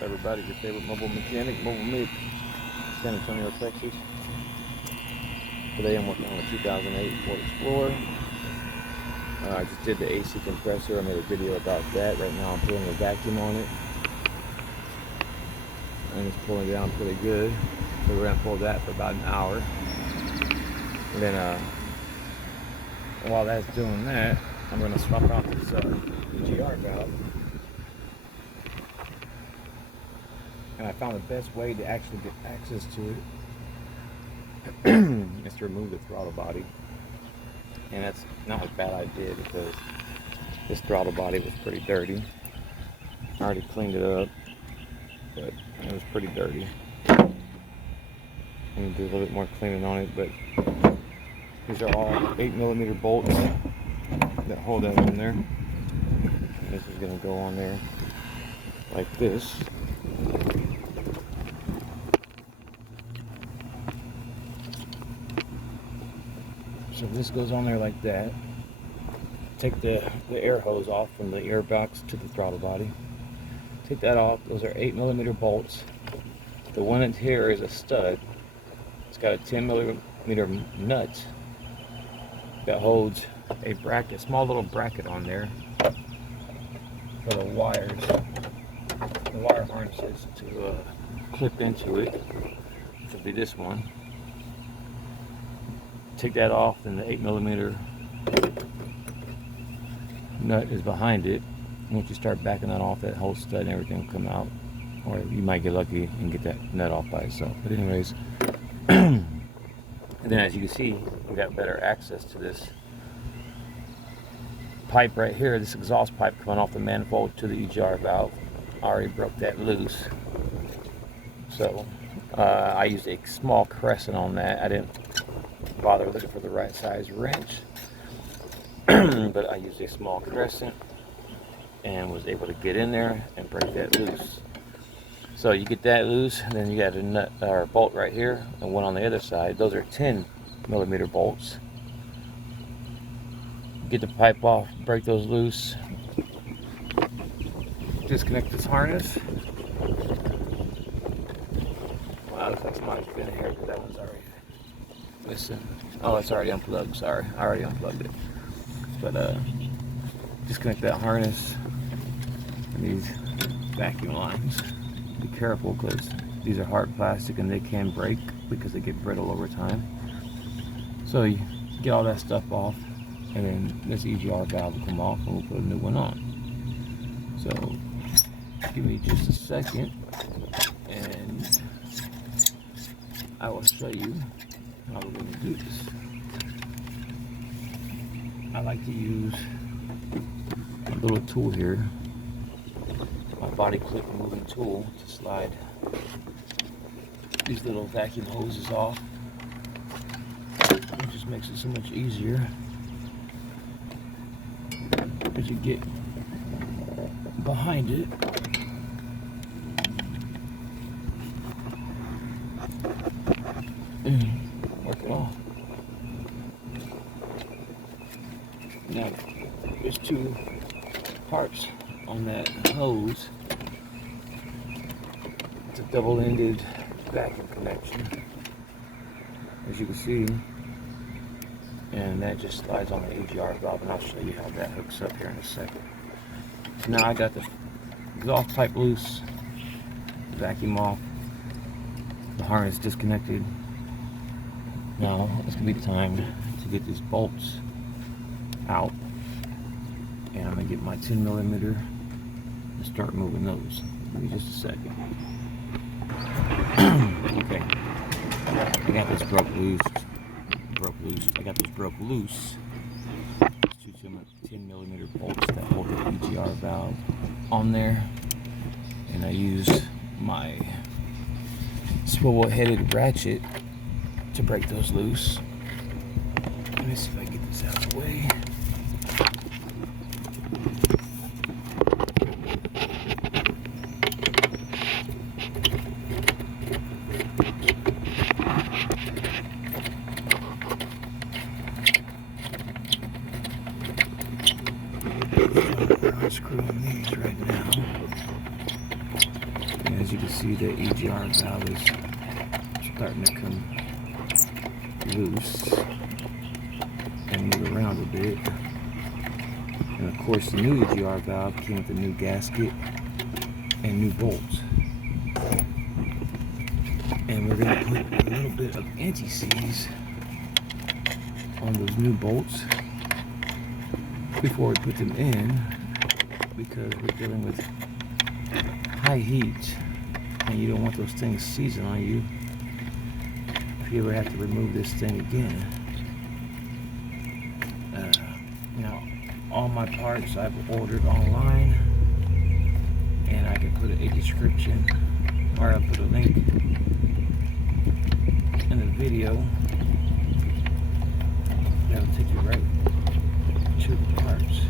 up, everybody? Your favorite mobile mechanic, Mobile Meat, San Antonio, Texas. Today I'm working on a 2008 Ford Explorer. I just did the AC compressor. I made a video about that. Right now I'm putting a vacuum on it. And it's pulling down pretty good. So we're going to pull that for about an hour. And then while that's doing that, I'm going to swap out this EGR valve. And I found the best way to actually get access to it is to remove the throttle body. And that's not a bad idea because this throttle body was pretty dirty. I already cleaned it up, but it was pretty dirty. I'm going to do a little bit more cleaning on it, but these are all 8mm bolts that hold that in there. And this is going to go on there like this. So this goes on there like that. Take the air hose off from the air box to the throttle body. Take that off. Those are 8mm bolts. The one in here is a stud. It's got a 10mm nut that holds a bracket, small little bracket on there for the wires, the wire harnesses to clip into it. This will be this one. Take that off, and the 8mm nut is behind it. Once you start backing that off, that whole stud and everything will come out. Or you might get lucky and get that nut off by itself. But anyways, and then as you can see, we got better access to this pipe right here, this exhaust pipe coming off the manifold to the EGR valve. I already broke that loose. So I used a small crescent on that. I didn't bother looking for the right size wrench, but I used a small crescent and was able to get in there and break that loose. So you get that loose, and then you got a nut or a bolt right here and one on the other side. Those are 10mm bolts. Get the pipe off, break those loose, disconnect this harness. Wow, looks like somebody's been in here because that one's already missing. Oh, it's already unplugged. Sorry, I already unplugged it. But disconnect that harness and these vacuum lines. Be careful because these are hard plastic and they can break because they get brittle over time. So you get all that stuff off, and then this EGR valve will come off and we'll put a new one on. So give me just a second and I will show you how we're going to do this. I like to use a little tool here, my body clip removing tool, to slide these little vacuum hoses off. It just makes it so much easier as you get behind it. Work it off. Now, there's two parts on that hose. It's a double-ended vacuum connection, as you can see, and that just slides on the EGR valve, and I'll show you how that hooks up here in a second. So now I got the exhaust pipe loose, the vacuum off, the harness disconnected. Now it's gonna be time to get these bolts out, and I'm gonna get my 10mm and start moving those. Give me just a second. Okay, I got this broke loose. I got this broke loose. There's two 10mm bolts that hold the EGR valve on there, and I used my swivel-headed ratchet to break those loose. Let me see if I can get this out of the way. We're unscrewing these right now. as you can see, the EGR valve is starting to come loose and move around a bit. And of course, the new EGR valve came with a new gasket and new bolts. And we're going to put a little bit of anti-seize on those new bolts before we put them in, because we're dealing with high heat and you don't want those things seizing on you if you ever have to remove this thing again. Now, all my parts I've ordered online, and I can put a description, or I'll put a link in the video that'll take you right to the parts.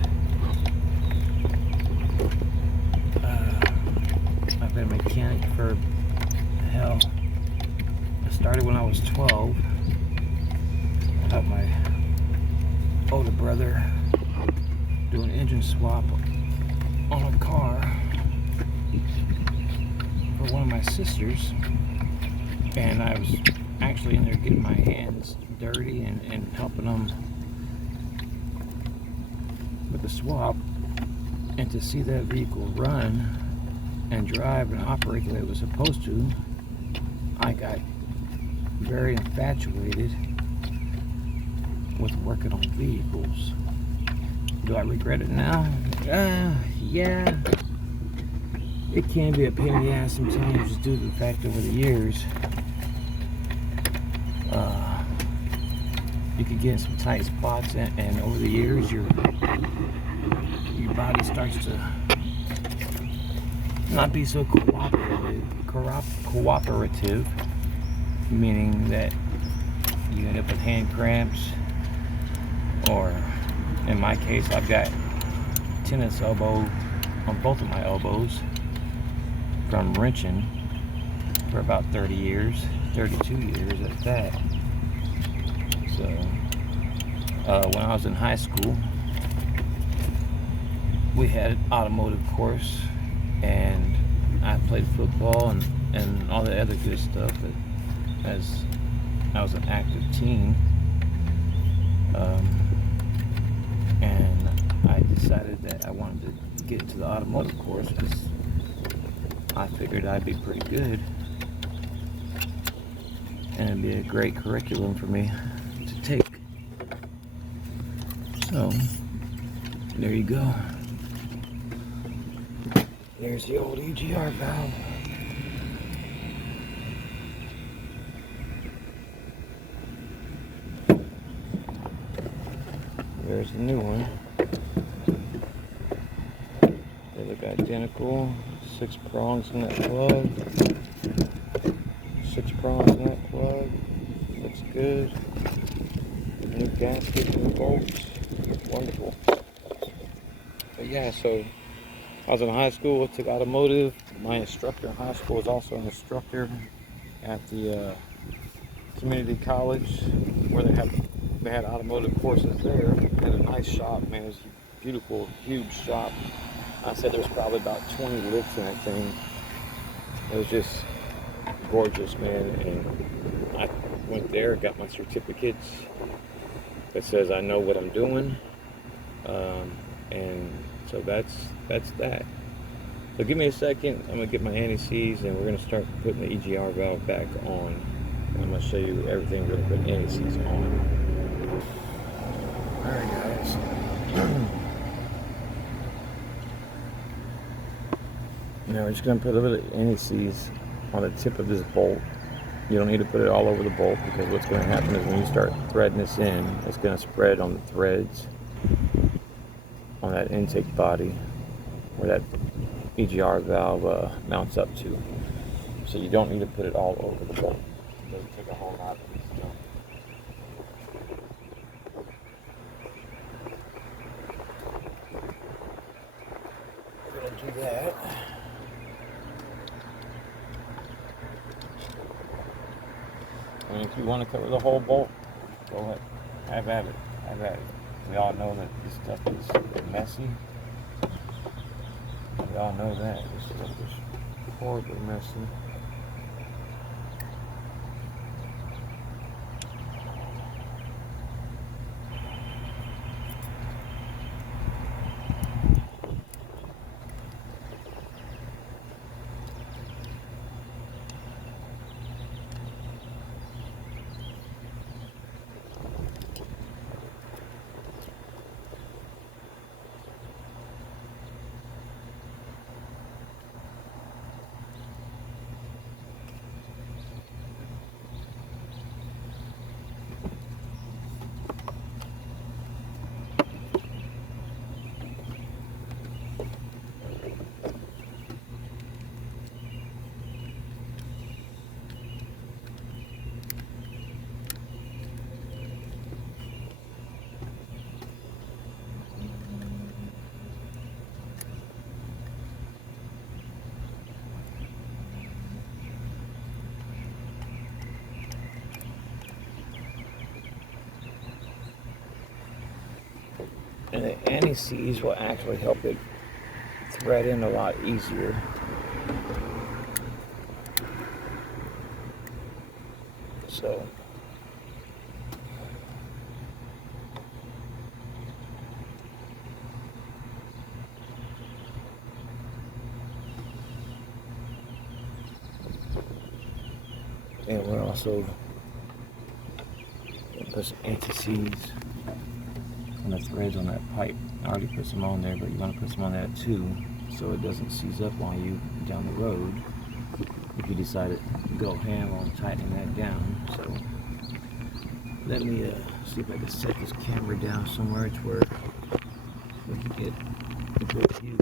I've been a mechanic for, hell, I started when I was 12. I helped my older brother do an engine swap on a car for one of my sisters, and I was actually in there getting my hands dirty and helping them with the swap. And to see that vehicle run and drive and operate the way it was supposed to, I got very infatuated with working on vehicles. Do I regret it now? Yeah. It can be a pain in the ass sometimes, just due to the fact that over the years, you could get in some tight spots, and over the years, your body starts to not be so cooperative, meaning that you end up with hand cramps, or in my case, I've got tennis elbow on both of my elbows from wrenching for about 30 years, 32 years at that. So when I was in high school, we had an automotive course, and I played football and all the other good stuff as I was an active teen. And I decided that I wanted to get into the automotive course because I figured I'd be pretty good, and it'd be a great curriculum for me to take. So, there you go. There's the old EGR valve. There's the new one. They look identical. 6 prongs in that plug. 6 prongs in that plug. Looks good. New gasket, new bolts. Wonderful. But yeah, so I was in high school, took automotive. My instructor in high school was also an instructor at the community college where they had automotive courses there. They had a nice shop, man. It was a beautiful, huge shop. I said there was probably about 20 lifts in that thing. It was just gorgeous, man. And I went there, got my certificates that says I know what I'm doing. And so that's that. So give me a second. I'm gonna get my anti-seize, and we're gonna start putting the EGR valve back on. I'm gonna show you everything we're gonna put anti-seize on. All right, guys. Now we're just going to put a little bit of anti-seize on the tip of this bolt. You don't need to put it all over the bolt, because what's going to happen is when you start threading this in, it's going to spread on the threads on that intake body where that EGR valve mounts up to. So you don't need to put it all over the bolt. It doesn't take a whole lot of this stuff. We're going to do that. I mean, if you want to cover the whole bolt, go ahead. Have at it. Have at it. We all know that this stuff is messy. We all know that. This stuff is horribly messy. And the anti-seize will actually help it thread in a lot easier. So and we're also gonna put some anti-seize on the threads on that pipe. I already put some on there, but you want to put some on that too, so it doesn't seize up on you down the road if you decide to go ham on tightening that down. So let me see if I can set this camera down somewhere to where we can get a good view.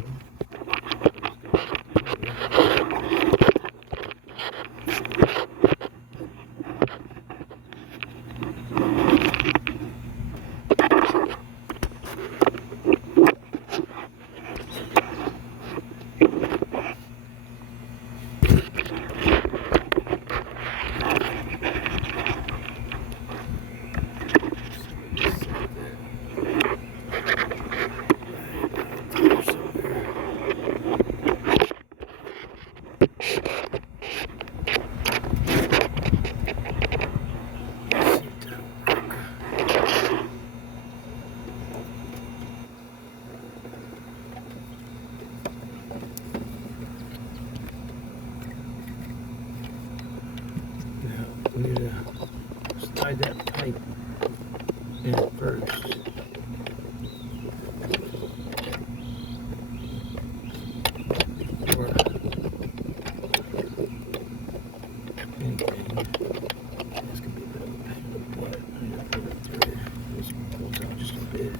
We need to slide that pipe in first. Before anything, this could be a bit of a pain in the butt. I need to put it through it. This pulls out just a bit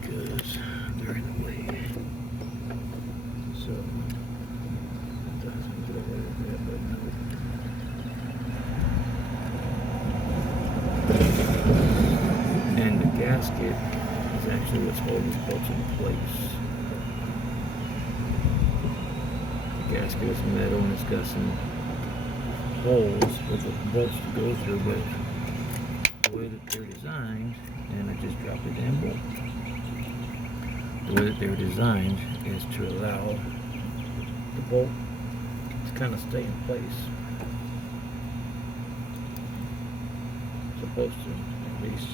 because they're in the way. So doesn't get away with that, but no. And the gasket is actually what's holding these bolts in place. The gasket is metal and it's got some holes for the bolts to go through, but the way that they're designed, and I just dropped the damn bolt. The way that they're designed is to allow the bolt to kind of stay in place. Supposed to, at least.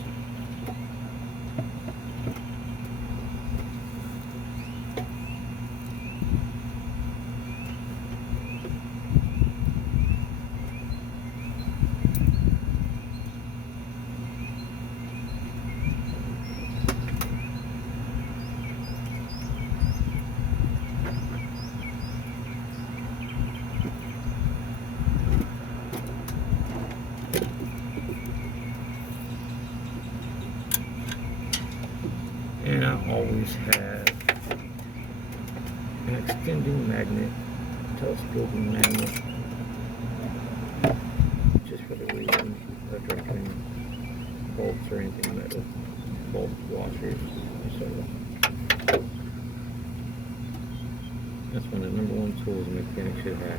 And I always have an extending magnet, telescoping magnet, just for the reason of dropping bolts or anything metal, bolt washers, etc. That's one of the number one tools a mechanic should have.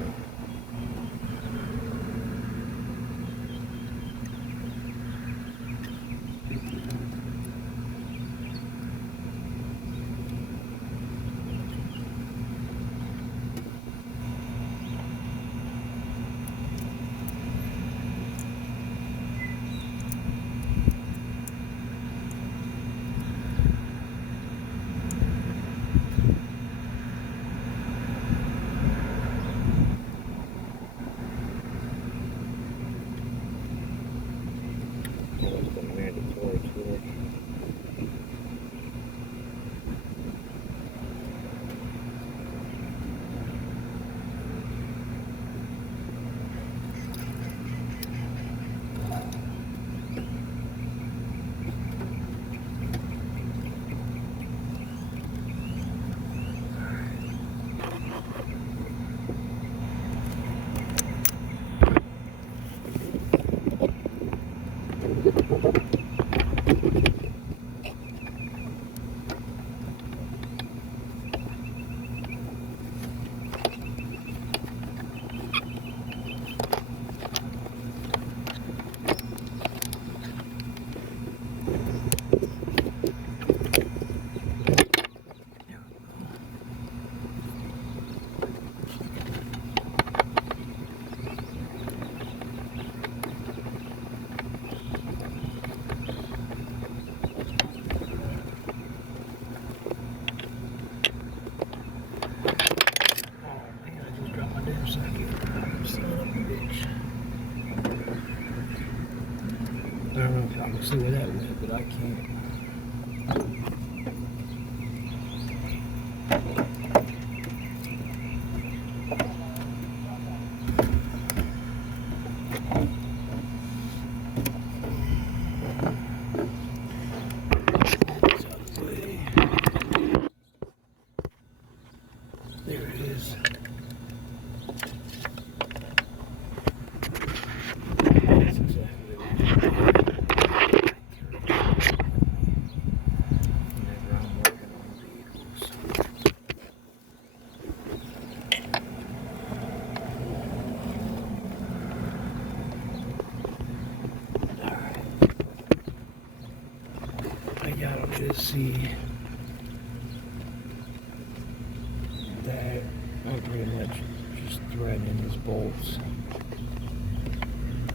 can see where that went, but I can't. There it is. That's exactly what whenever I'm working on vehicles. Alright. I gotta just see that I'm pretty much just threading these bolts,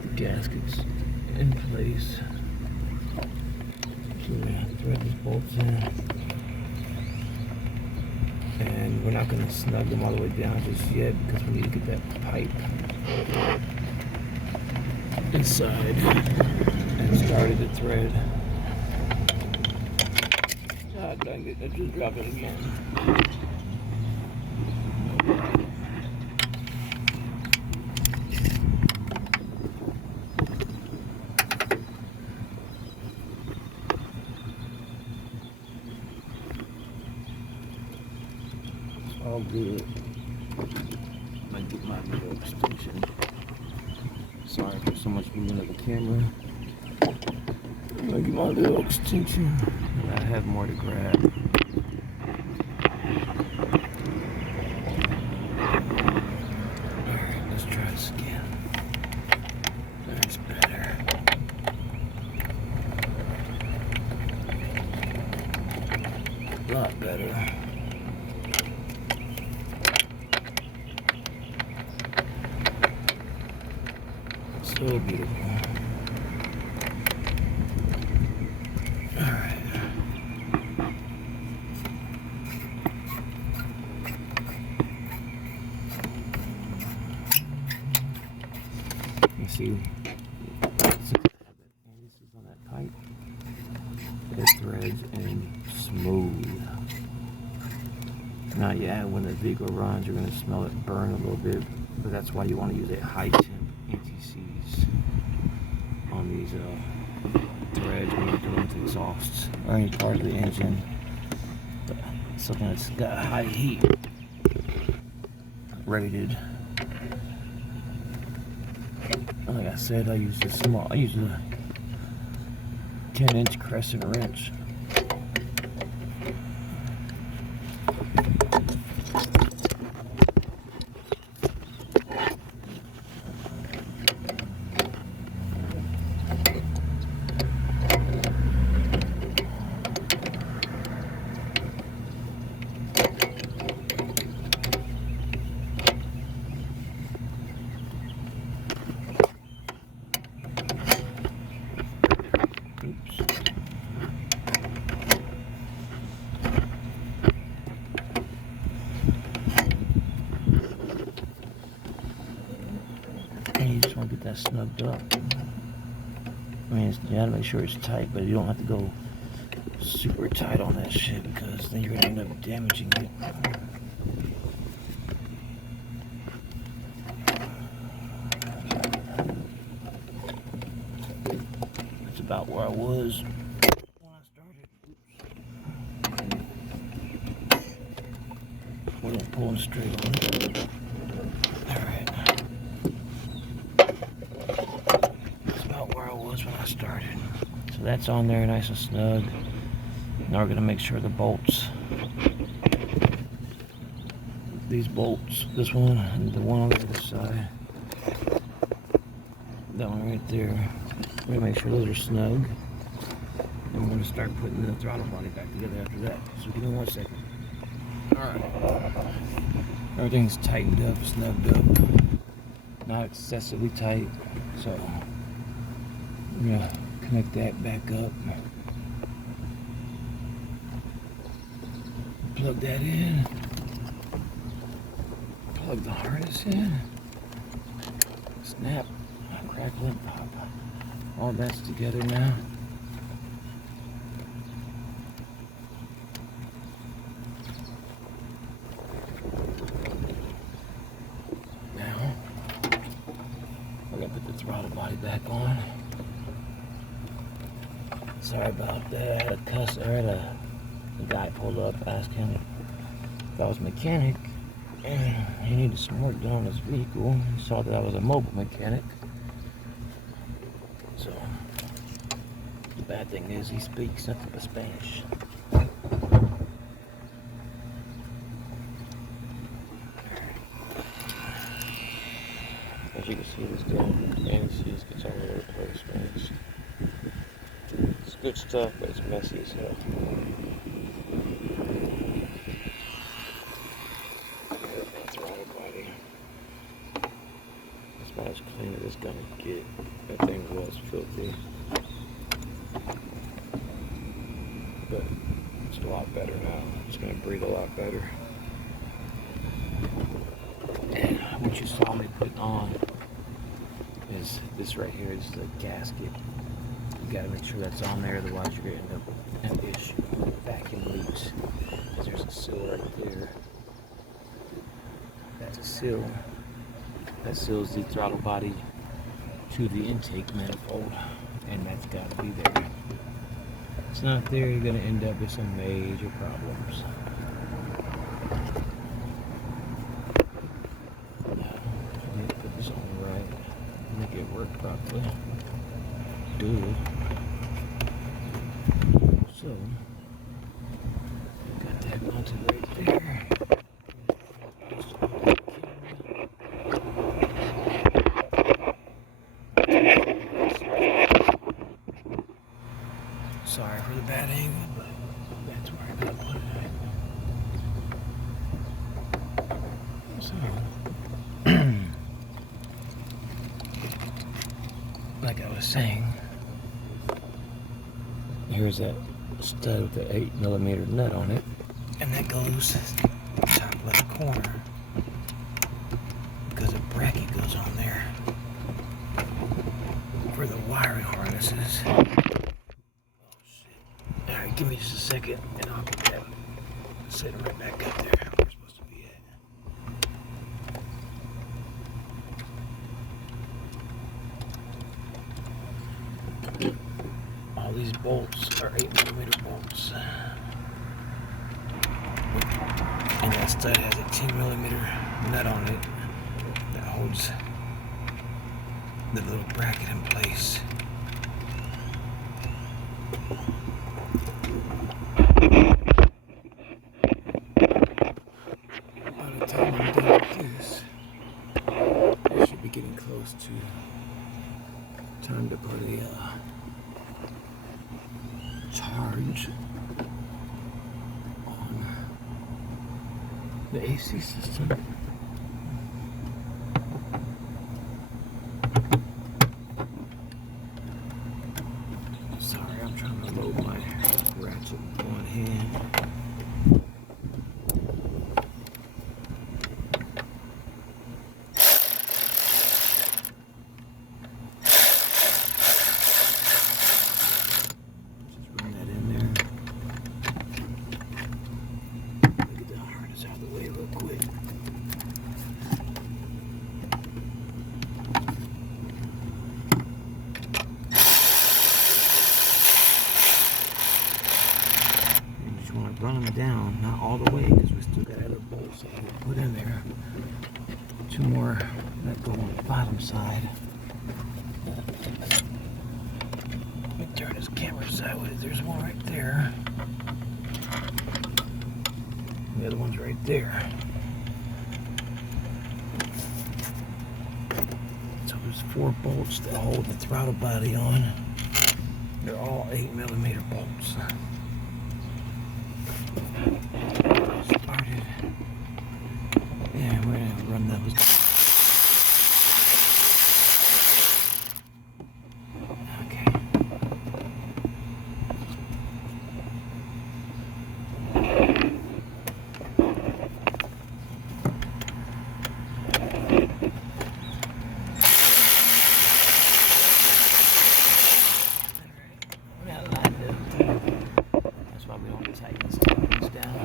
the gaskets in place. So we're gonna thread these bolts in, and we're not gonna snug them all the way down just yet because we need to get that pipe inside and started the thread. Ah, dang it, I just dropped it again. All good. Might get my little extension. Sorry for so much moving of the camera. I'm gonna get my little extension. I have more to grab. Alright, let's try this again. That's better. A lot better. So beautiful. Alright. You see, this is on that pipe. It threads and smooth. Now, yeah, when the vehicle runs, you're going to smell it burn a little bit, but that's why you want to use a high temp anti-seize on these threads when you're doing the exhausts or any part of the engine. But something that's got high heat rated. Like I said, I use a 10-inch crescent wrench. You just want to get that snugged up. I mean, you gotta make sure it's tight, but you don't have to go super tight on that shit because then you're gonna end up damaging it. That's about where I was when I started. Oops. We're pulling straight on it. When I started. So that's on there nice and snug. Now we're going to make sure the bolts, these bolts, this one and the one on the other side, that one right there, we're going to make sure those are snug. And we're going to start putting the throttle body back together after that. So give me 1 second. Alright. Everything's tightened up, snugged up. Not excessively tight. So I'm going to connect that back up. Plug that in. Plug the harness in. Snap. Crackle and pop. All that's together now. throttle body back on. Sorry about that. I had a guy pull up, ask him if I was a mechanic, and he needed some work done on his vehicle. He saw that I was a mobile mechanic. So the bad thing is he speaks nothing but Spanish. As you can see, this damn anti-seize gets all over the place, man. It's good stuff, but it's messy as hell. Throttle body. That's about as clean as it's gonna get. That thing was filthy, but it's a lot better now. It's gonna breathe a lot better. And what you saw me put on is this right here is the gasket. You gotta make sure that's on there, otherwise you're gonna end up with an issue with vacuum leaks. Because there's a seal right there. That's a seal. That seals the throttle body to the intake manifold, and that's gotta be there. If it's not there, you're gonna end up with some major problems. Make it work properly. So, got that mounted right there. Sorry for the bad angle, but that's where I gotta put it. So, like I was saying, here's that stud with the 8mm nut on it, and that goes top left corner because a bracket goes on there for the wiring harnesses. Oh shit. Alright, give me just a second and I'll get that sitting right back up there where we're supposed to be at. All these bolts are 8mm bolts, and that stud has a 10mm nut on it that holds the little bracket in place. By the time I'm done with this, I should be getting close to time to put a charge on the AC system. Sorry, I'm trying to load my ratchet with one hand. Run them down, not all the way, because we still got other bolts that we put in there. Two more that go on the bottom side. Let me turn this camera sideways. There's one right there. The other one's right there. So there's 4 bolts that hold the throttle body on. They're all 8mm bolts. Started. Yeah, we're gonna run those. Okay. That's why we don't tighten things down.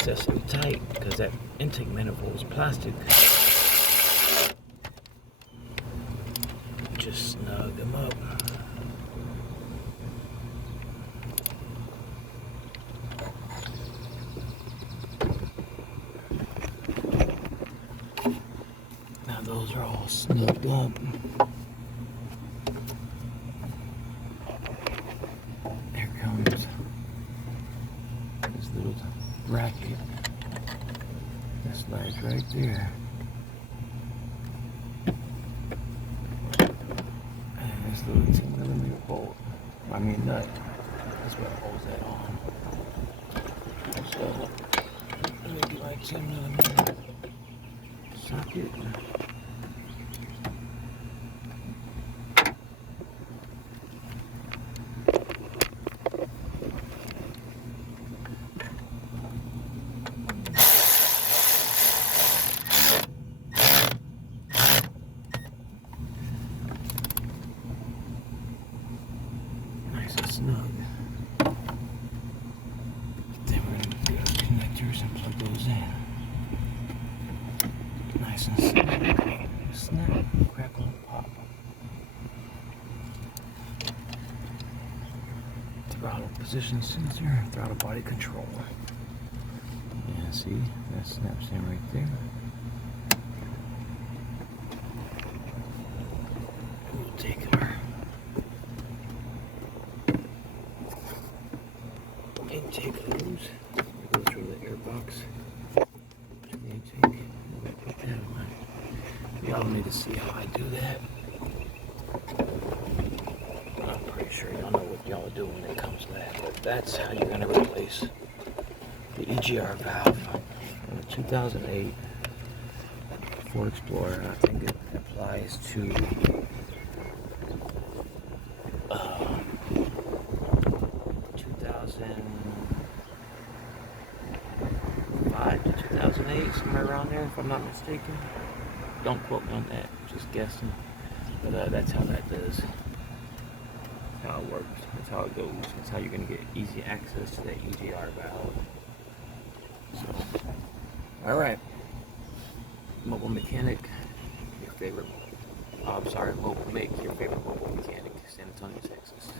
excessively tight because that intake manifold is plastic. Just snug them up. Now those are all snugged up. Here comes this little bracket that slides right there. And this little 10mm bolt, nut, that's what holds that on. So, let me get my 10mm socket. Nice and snug. Then we're going to get our connectors and plug those in. Nice and snug. Snap, crackle, and pop. Throttle position sensor, throttle body control. Yeah, see, that snaps in right there. We'll take our intake hose. It goes through the air box. To the intake. We'll put that on. Y'all need to see how I do that. I'm pretty sure y'all know what y'all do when it comes to that, but that's how you're gonna replace the EGR valve on a 2008 Ford Explorer. I think it applies to 2005 to 2008, somewhere around there, if I'm not mistaken. Don't quote me on that, just guessing. But that's how that does. That's how it works. That's how it goes. That's how you're gonna get easy access to that EGR valve. So, all right, mobile mechanic, your favorite. Mobile Make, your favorite mobile mechanic, San Antonio, Texas.